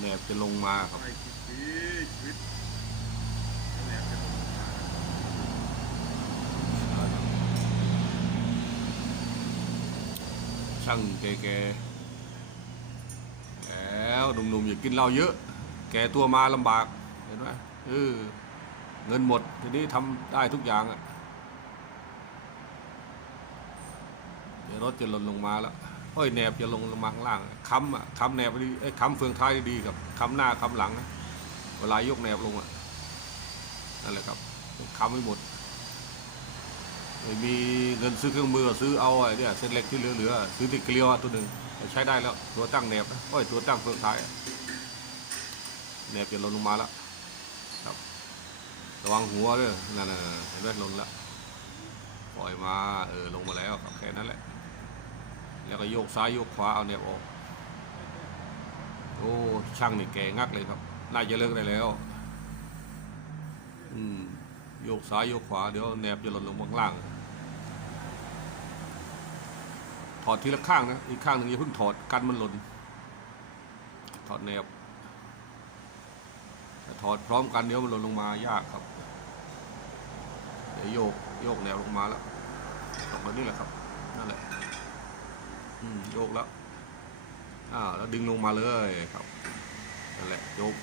แนบจะลงมาครับ ไม่คิดดีชีวิตแหลมจะลงมาช่างแกๆแล้วหนุ่มๆอย่ากินเหล้าเยอะ แกตัวมาลำบาก เห็นไหมเออเงินหมด ทีนี้ทำได้ทุกอย่างอะเดี๋ยวรถจะหล่นลงมาแล้ว โอ้ยแหนบจะลงลงมาข้างล่างค้ำอะค้ำแหนบดีเอ้ค้ำเฟืองท้ายดีๆครับค้ำหน้าค้ำหลังนะเวลายกแหนบลงอะนั่นแหละครับค้ำไม่หมดไม่มีเงินซื้อเครื่องมือซื้อเอาไอ้เนี่ยเส้นเล็กที่เหลือๆซื้อติดเกลียวตัวหนึ่งใช้ได้แล้วตัวตั้งแหนบนะโอ้ยตัวตั้งเฟืองท้ายแหนบจะล่นลงมาแล้วครับระวังหัวด้วยนั่นน่ะเห็นไหมล่นแล้วปล่อยมาเออลงมาแล้วครับแค่นั้นแหละ แล้วก็โยกซ้ายโยกขวาเอาแนบออก โอ้ช่างนี่แก่งักเลยครับ น่าจะเลิกได้แล้ว อืมโยกซ้ายโยกขวาเดี๋ยวแนบจะหล่นลงข้างล่างถอดทีละข้างนะ อีกข้างหนึ่งอย่าเพิ่งถอดกันมันหล่น ถอดแนบถ้าถอดพร้อมกันเดี๋ยวมันหล่นลงมายากครับ เดี๋ยวโยกโยกแนบลงมาแล้วตกมานี่แหละครับ นั่นแหละ อืมโยกแล้ว อ่า แล้วดึงลงมาเลยครับนั่นแหละโยก